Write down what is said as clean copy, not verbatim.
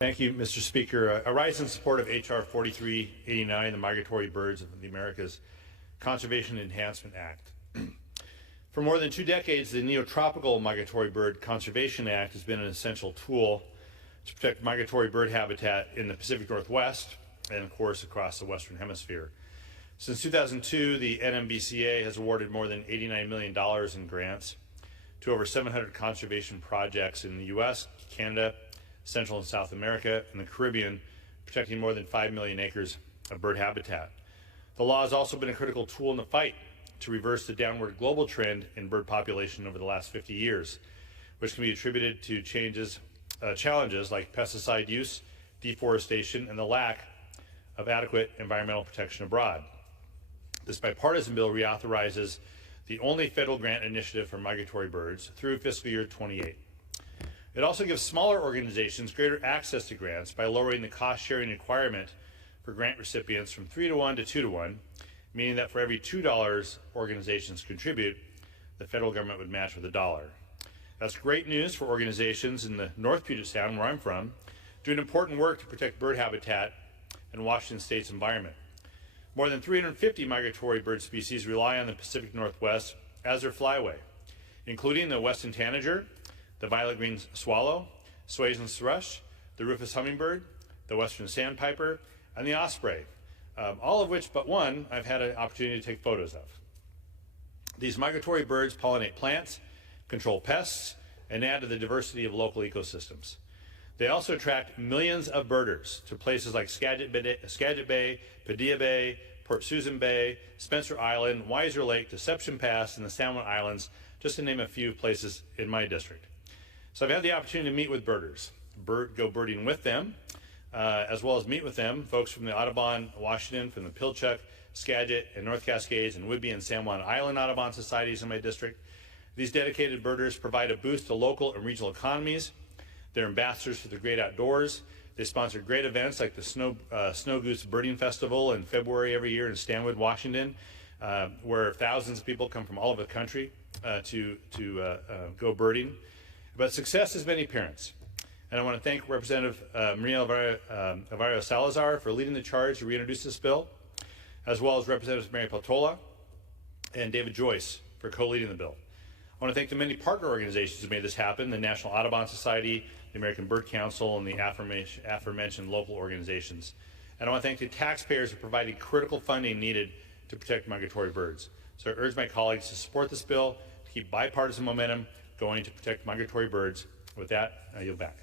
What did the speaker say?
Thank you, Mr. Speaker. I rise in support of H.R. 4389, the Migratory Birds of the Americas Conservation Enhancement Act. For more than 2 decades, the Neotropical Migratory Bird Conservation Act has been an essential tool to protect migratory bird habitat in the Pacific Northwest and, of course, across the Western Hemisphere. Since 2002, the NMBCA has awarded more than $89 million in grants to over 700 conservation projects in the U.S., Canada, Central and South America, and the Caribbean, protecting more than 5 million acres of bird habitat. The law has also been a critical tool in the fight to reverse the downward global trend in bird population over the last 50 years, which can be attributed to challenges like pesticide use, deforestation, and the lack of adequate environmental protection abroad. This bipartisan bill reauthorizes the only federal grant initiative for migratory birds through fiscal year 28. It also gives smaller organizations greater access to grants by lowering the cost-sharing requirement for grant recipients from 3-to-1 to 2-to-1, meaning that for every $2 organizations contribute, the federal government would match with $1. That's great news for organizations in the North Puget Sound, where I'm from, doing important work to protect bird habitat in Washington State's environment. More than 350 migratory bird species rely on the Pacific Northwest as their flyway, including the western tanager, the violet-green swallow, Swainson's thrush, the rufous hummingbird, the western sandpiper, and the osprey, all of which but one I've had an opportunity to take photos of. These migratory birds pollinate plants, control pests, and add to the diversity of local ecosystems. They also attract millions of birders to places like Skagit Bay, Padilla Bay, Port Susan Bay, Spencer Island, Weiser Lake, Deception Pass, and the San Juan Islands, just to name a few places in my district. So I've had the opportunity to meet with birders, go birding with them, as well as meet with them, folks from the Audubon, Washington, from the Pilchuck, Skagit, and North Cascades, and Whidbey and San Juan Island Audubon societies in my district. These dedicated birders provide a boost to local and regional economies. They're ambassadors for the great outdoors. They sponsor great events like the Snow Goose Birding Festival in February every year in Stanwood, Washington, where thousands of people come from all over the country to go birding. But success has many parents. And I want to thank Representative Maria Alvaro Salazar for leading the charge to reintroduce this bill, as well as Representatives Mary Peltola and David Joyce for co-leading the bill. I want to thank the many partner organizations who made this happen, the National Audubon Society, the American Bird Council, and the aforementioned local organizations. And I want to thank the taxpayers who provided critical funding needed to protect migratory birds. So I urge my colleagues to support this bill, to keep bipartisan momentum going to protect migratory birds. With that, I yield back.